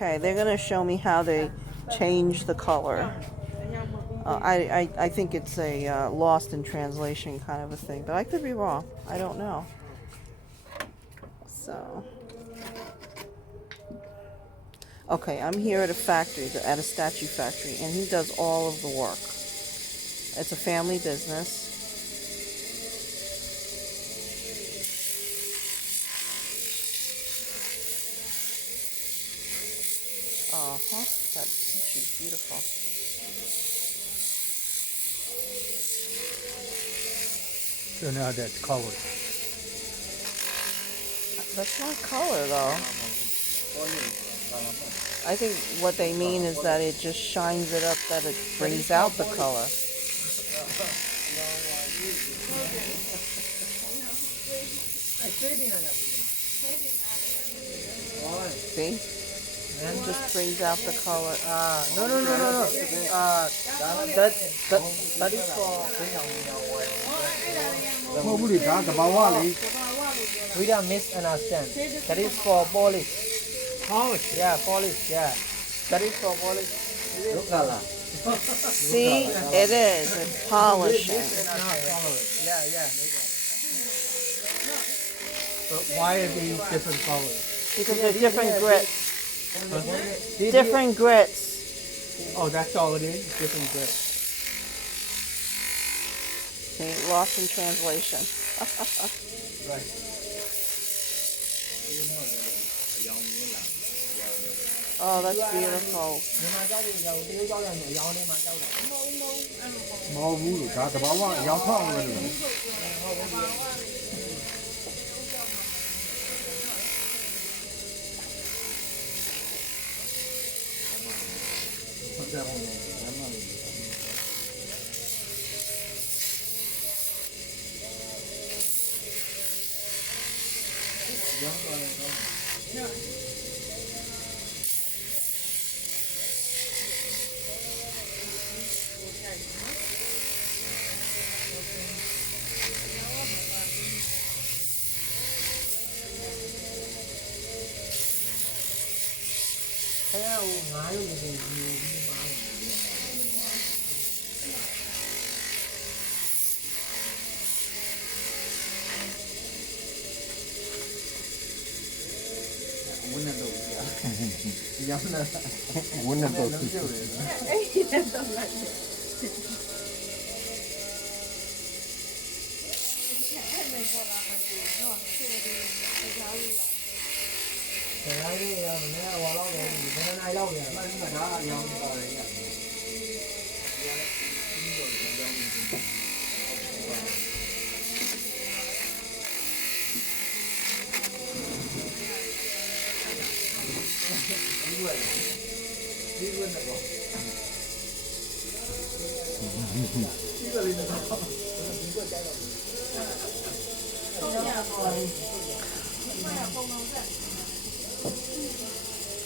Okay, they're gonna show me how they change the color. I think it's a lost in translation kind of a thing, but I could be wrong. I don't know. So, okay, I'm here at a factory, at a statue factory, and he does all of the work. It's a family business. Uh-huh, that peachy, beautiful. So now that's colored. That's not color though. I think what they mean is that it just shines it up, that it brings out the color. See? It just brings out the color. No. That is for. We don't misunderstand. That is for polish. Polish? Yeah, polish, yeah. That is for polish. See? It is. It's polishing. Yeah. But why are these different colors? Because they're different grits. Different grits. Oh, that's all it is? Different grits. See? Lost in translation. Right. Oh, that's beautiful.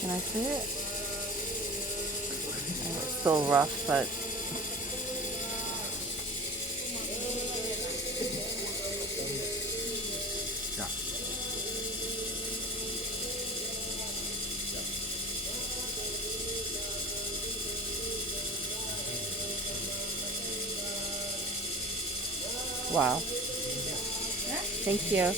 Can I see it? It's still rough, but wow. Thank you.